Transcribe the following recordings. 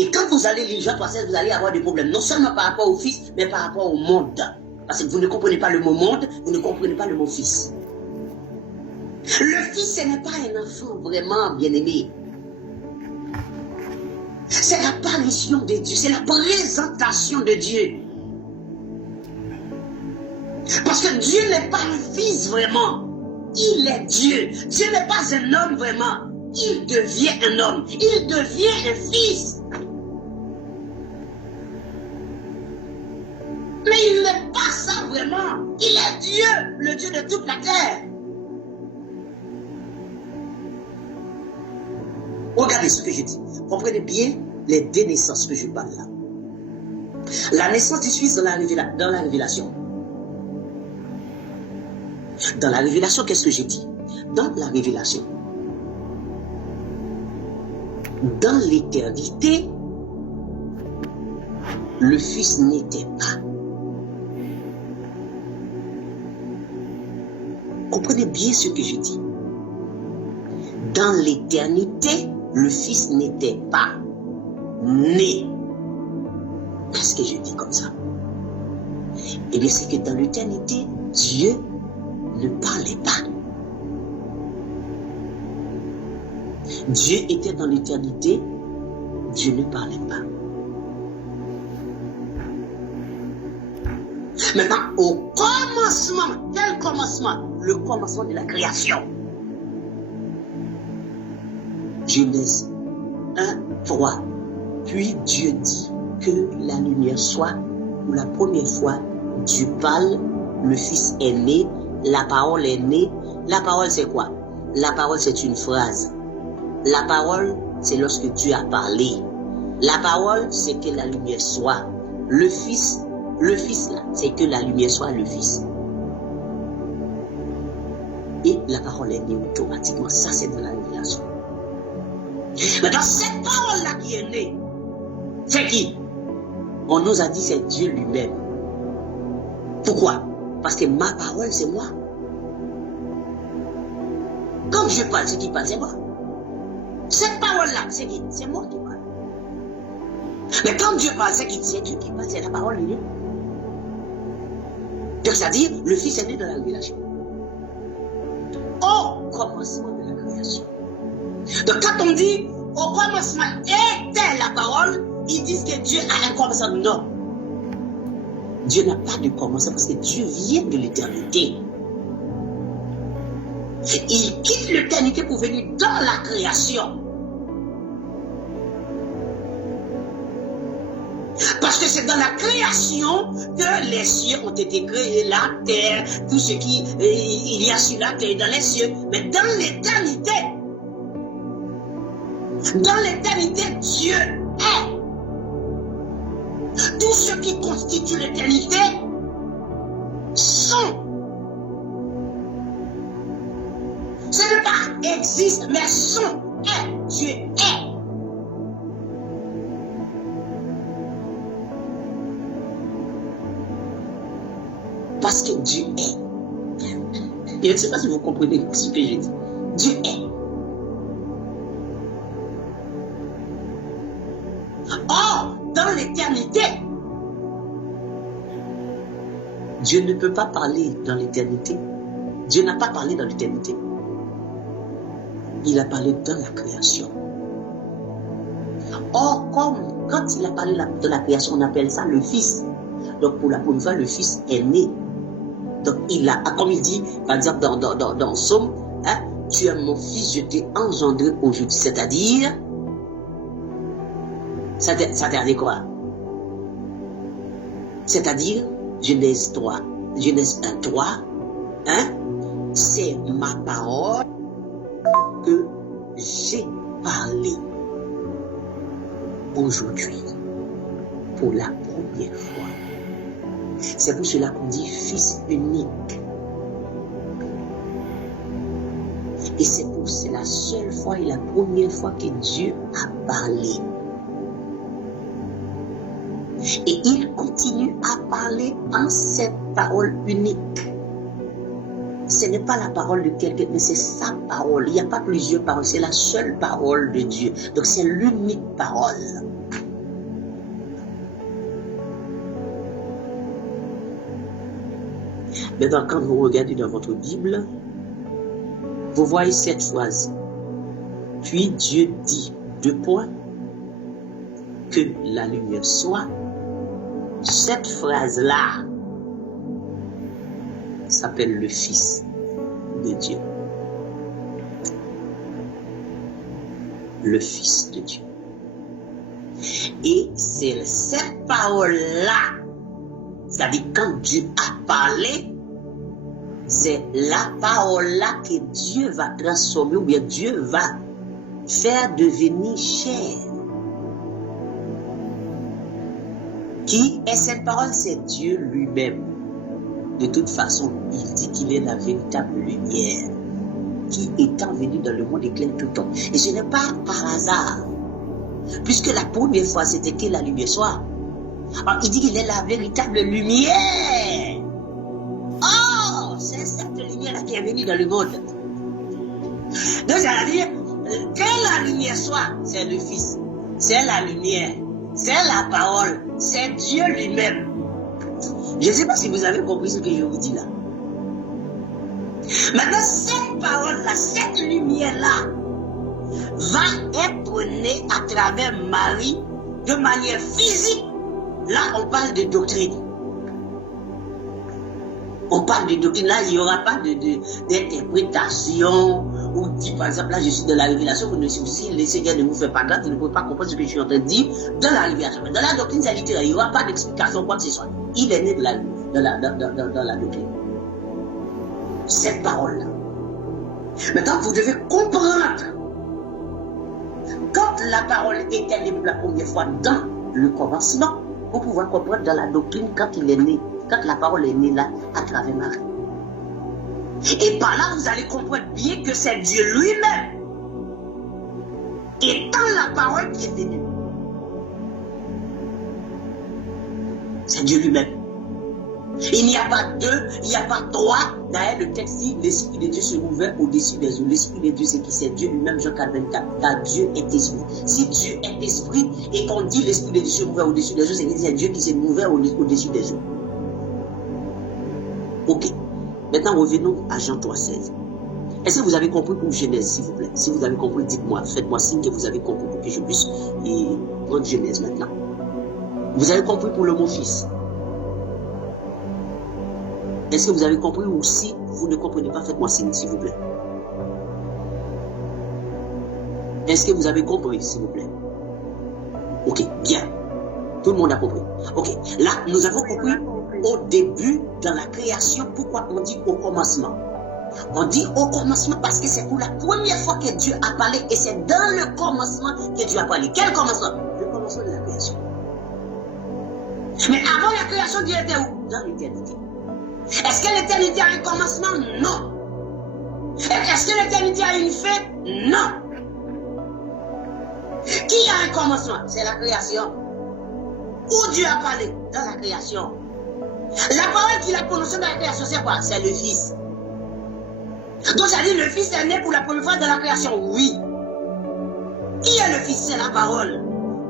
Et quand vous allez lire Jean 3,16, vous allez avoir des problèmes, non seulement par rapport au Fils, mais par rapport au monde. Parce que vous ne comprenez pas le mot monde, vous ne comprenez pas le mot Fils. Le Fils, ce n'est pas un enfant vraiment bien-aimé. C'est l'apparition de Dieu, c'est la présentation de Dieu. Parce que Dieu n'est pas un fils vraiment, il est Dieu. Dieu n'est pas un homme vraiment, il devient un homme, il devient un fils. Mais il n'est pas ça vraiment, il est Dieu, le Dieu de toute la terre. Regardez ce que je dis, comprenez bien les deux naissances que je parle là. La naissance du Fils dans la révélation. Dans la révélation, qu'est-ce que j'ai dit? Dans la révélation, dans l'éternité, le Fils n'était pas. Comprenez bien ce que je dis. Dans l'éternité, le Fils n'était pas né. Qu'est-ce que je dis comme ça? Eh bien, c'est que dans l'éternité, Dieu ne parlait pas. Dieu était dans l'éternité, Dieu ne parlait pas. Maintenant, au commencement, quel commencement? Le commencement de la création. Genèse 1, 3. Puis Dieu dit que la lumière soit. Pour la première fois, Dieu parle, le Fils est né, la parole est née. La parole c'est quoi? La parole c'est une phrase. La parole c'est lorsque Dieu a parlé. La parole c'est que la lumière soit. Le Fils là, c'est que la lumière soit le Fils. Et la parole est née automatiquement. Ça c'est dans la révélation. Mais dans cette parole-là qui est née, c'est qui? On nous a dit c'est Dieu lui-même. Pourquoi? Parce que ma parole c'est moi. Quand je parle, c'est qui parle, c'est moi. Cette parole-là, c'est qui? C'est moi qui parle. Mais quand Dieu parle, c'est qui? C'est Dieu qui parle, c'est la parole lui-même. Donc c'est-à-dire, le Fils est né dans la révélation. Au commencement de la création. Donc quand on dit au commencement était la parole, ils disent que Dieu a un commencement. Non. Dieu n'a pas de commencement parce que Dieu vient de l'éternité. Il quitte l'éternité pour venir dans la création. Parce que c'est dans la création que les cieux ont été créés, la terre, tout ce qui il y a sur la terre et dans les cieux. Mais dans l'éternité, Dieu est. Tout ce qui constitue l'éternité sont. Ce n'est pas existe, mais sont. Est. Dieu est. Parce que Dieu est. Et je ne sais pas si vous comprenez ce que j'ai dit. Dieu est. Or, dans l'éternité, Dieu ne peut pas parler dans l'éternité. Dieu n'a pas parlé dans l'éternité. Il a parlé dans la création. Or, quand il a parlé de la création, on appelle ça le Fils. Donc, pour la première fois, le Fils est né. Donc, il a, comme il dit, par exemple, dans Somme, hein, tu es mon fils, je t'ai engendré aujourd'hui. C'est-à-dire, ça veut dire quoi? C'est-à-dire, Genèse 3, Genèse 1, 3, hein, c'est ma parole que j'ai parlé aujourd'hui pour la première fois. C'est pour cela qu'on dit Fils unique. Et c'est la seule fois et la première fois que Dieu a parlé. Et il continue à parler en cette parole unique. Ce n'est pas la parole de quelqu'un, mais c'est sa parole. Il n'y a pas plusieurs paroles, c'est la seule parole de Dieu. Donc c'est l'unique parole. Maintenant, quand vous regardez dans votre Bible, vous voyez cette phrase. Puis Dieu dit, deux points, que la lumière soit. Cette phrase-là s'appelle le Fils de Dieu. Le Fils de Dieu. Et c'est cette parole-là, c'est-à-dire quand Dieu a parlé, c'est la parole-là que Dieu va transformer, ou bien Dieu va faire devenir chair. Qui est cette parole? C'est Dieu lui-même. De toute façon, il dit qu'il est la véritable lumière, qui étant venu dans le monde éclaire tout le temps. Et ce n'est pas par hasard, puisque la première fois c'était que la lumière soit. Alors, il dit qu'il est la véritable lumière. Oh, c'est cette lumière-là qui est venue dans le monde. Donc, c'est-à-dire, que la lumière soit, c'est le Fils, c'est la lumière, c'est la parole, c'est Dieu lui-même. Je ne sais pas si vous avez compris ce que je vous dis là. Maintenant, cette parole-là, cette lumière-là, va être née à travers Marie de manière physique. Là, on parle de doctrine. On parle de doctrine. Là, il n'y aura pas d'interprétation. Ou dit, par exemple, là, je suis dans la révélation. Si le Seigneur ne vous fait pas grâce, vous ne pouvez pas comprendre ce que je suis en train de dire dans la révélation. Mais dans la doctrine, c'est littéraire. Il n'y aura pas d'explication, quoi que ce soit. Il est né dans la doctrine. Cette parole-là. Maintenant, vous devez comprendre. Quand la parole était née pour la première fois dans le commencement, vous pouvez comprendre dans la doctrine quand il est né, quand la parole est née là, à travers Marie. Et par là, vous allez comprendre bien que c'est Dieu lui-même, étant la parole qui est venue. C'est Dieu lui-même. Il n'y a pas deux, il n'y a pas trois. D'ailleurs, le texte dit l'Esprit de Dieu se mouvait au-dessus des eaux. L'Esprit de Dieu, c'est qui? C'est Dieu lui-même, Jean 4, 24. Car Dieu est esprit. Si Dieu est esprit et qu'on dit l'Esprit de Dieu se mouvait au-dessus des eaux, c'est Dieu qui se mouvait au-dessus des eaux. Ok. Maintenant, revenons à Jean 3, 16. Est-ce que vous avez compris pour Genèse, s'il vous plaît? Si vous avez compris, dites-moi. Faites-moi signe que vous avez compris pour que je puisse prendre Genèse maintenant. Vous avez compris pour le mot fils? Est-ce que vous avez compris, ou si vous ne comprenez pas, faites-moi signe, s'il vous plaît. Est-ce que vous avez compris, s'il vous plaît? Ok, bien. Tout le monde a compris. Ok, là, nous avons compris au début, dans la création, pourquoi on dit au commencement. On dit au commencement parce que c'est pour la première fois que Dieu a parlé, et c'est dans le commencement que Dieu a parlé. Quel commencement? Le commencement de la création. Mais avant la création, Dieu était où? Dans l'éternité. Est-ce que l'éternité a un commencement? Non. Est-ce que l'éternité a une fin? Non. Qui a un commencement? C'est la création. Où Dieu a parlé? Dans la création. La parole qu'il a prononcée dans la création, c'est quoi? C'est le Fils. Donc ça dit le Fils est né pour la première fois dans la création. Oui. Qui est le Fils? C'est la parole.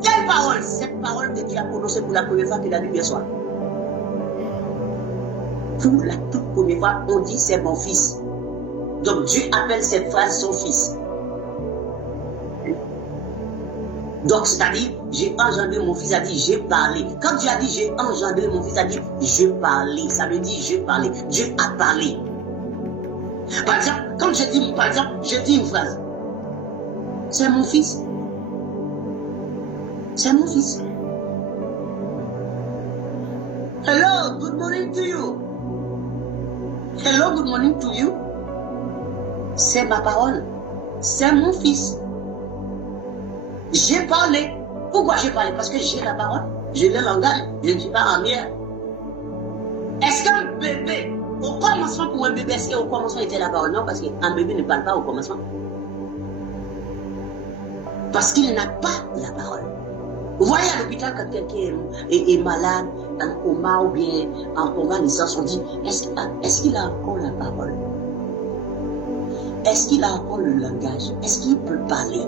Quelle parole? Cette parole que Dieu a prononcée pour la première fois que la lumière soit. Pour la toute première fois, on dit c'est mon fils. Donc Dieu appelle cette phrase son fils. Donc c'est-à-dire, j'ai engendré mon fils, a dit j'ai parlé. Quand Dieu a dit j'ai engendré mon fils, a dit je parlais. Ça veut dire je parlais. Dieu a parlé. Par exemple, quand je dis, par exemple, je dis une phrase. C'est mon fils. C'est mon fils. Hello, good morning to you. Hello, good morning to you. C'est ma parole. C'est mon fils. J'ai parlé. Pourquoi j'ai parlé? Parce que j'ai la parole. J'ai le langage. Je ne suis pas en miel. Est-ce qu'un bébé, au commencement pour un bébé, est-ce qu'au commencement était la parole? Non, parce qu'un bébé ne parle pas au commencement. Parce qu'il n'a pas la parole. Vous voyez à l'hôpital quand quelqu'un est malade, en coma ou bien en convalescence, on dit, est-ce qu'il a encore la parole? Est-ce qu'il a encore le langage? Est-ce qu'il peut parler?